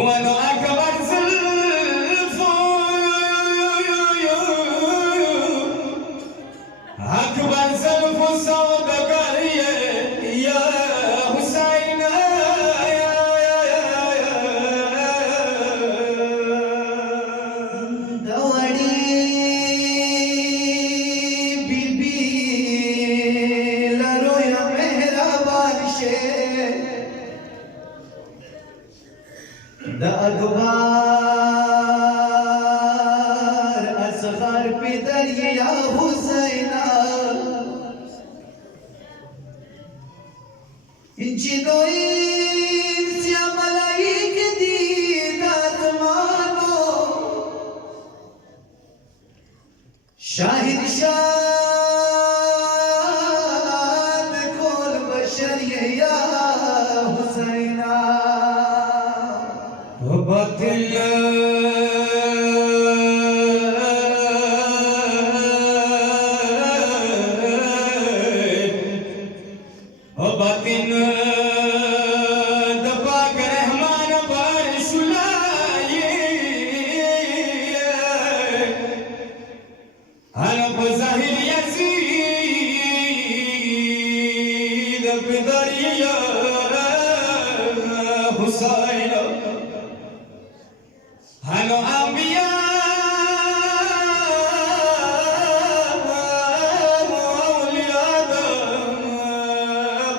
وانا اكبر زلف اكبر زلف صودقريه يا حسين دوڑی بیبی لرو یا مهربان شه دا اخبار اصغر پدر یا حسینا، جنوی سیا ملائک دید آسمانو، شاہد شاد کول بشر یا حسینا۔ باطل باطل دباغ رحمان بارش لائے انا بظاہر یزید بدریا حسین هلو أنبياء وأولياء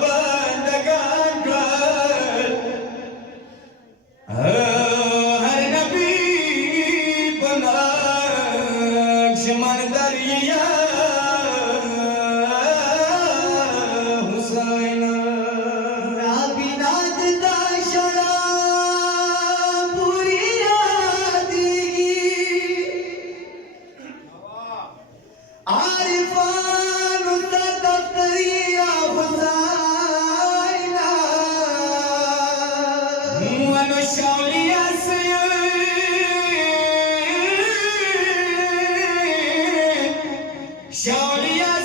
بندگان قل هر نبي بناقش من دريا حسين رابنات داشرا عارفان التدقية حسينا، ونشعل ياسين شعل ياسين